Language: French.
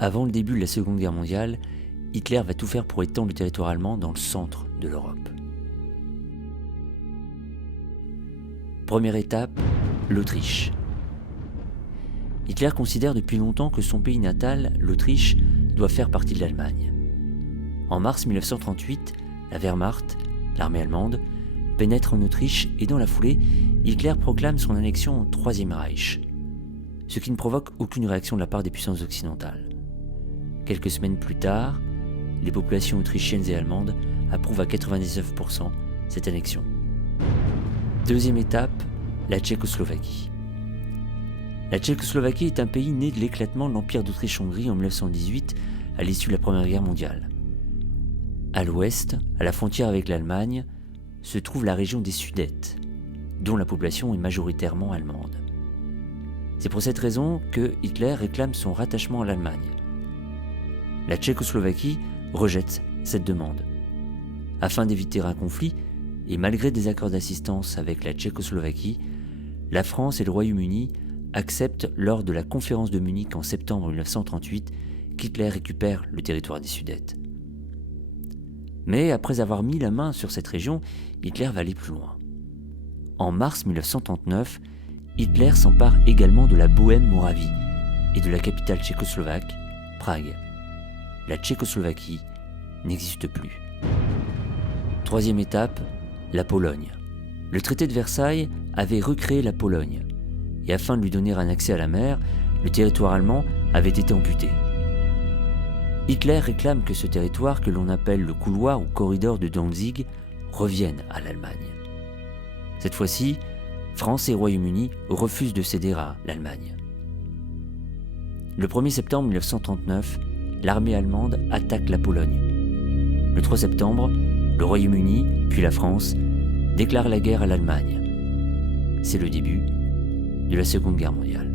Avant le début de la Seconde Guerre mondiale, Hitler va tout faire pour étendre le territoire allemand dans le centre de l'Europe. Première étape, l'Autriche. Hitler considère depuis longtemps que son pays natal, l'Autriche, doit faire partie de l'Allemagne. En mars 1938, la Wehrmacht, l'armée allemande, pénètre en Autriche et dans la foulée, Hitler proclame son annexion au Troisième Reich, ce qui ne provoque aucune réaction de la part des puissances occidentales. Quelques semaines plus tard, les populations autrichiennes et allemandes approuvent à 99% cette annexion. Deuxième étape, la Tchécoslovaquie. La Tchécoslovaquie est un pays né de l'éclatement de l'Empire d'Autriche-Hongrie en 1918 à l'issue de la Première Guerre mondiale. À l'ouest, à la frontière avec l'Allemagne, se trouve la région des Sudètes, dont la population est majoritairement allemande. C'est pour cette raison que Hitler réclame son rattachement à l'Allemagne. La Tchécoslovaquie rejette cette demande. Afin d'éviter un conflit, et malgré des accords d'assistance avec la Tchécoslovaquie, la France et le Royaume-Uni acceptent lors de la conférence de Munich en septembre 1938 qu'Hitler récupère le territoire des Sudètes. Mais après avoir mis la main sur cette région, Hitler va aller plus loin. En mars 1939, Hitler s'empare également de la Bohême-Moravie et de la capitale tchécoslovaque, Prague. La Tchécoslovaquie n'existe plus. Troisième étape, la Pologne. Le traité de Versailles avait recréé la Pologne, et afin de lui donner un accès à la mer, le territoire allemand avait été amputé. Hitler réclame que ce territoire, que l'on appelle le couloir ou corridor de Danzig, revienne à l'Allemagne. Cette fois-ci, France et Royaume-Uni refusent de céder à l'Allemagne. Le 1er septembre 1939, l'armée allemande attaque la Pologne. Le 3 septembre, le Royaume-Uni, puis la France, déclarent la guerre à l'Allemagne. C'est le début de la Seconde Guerre mondiale.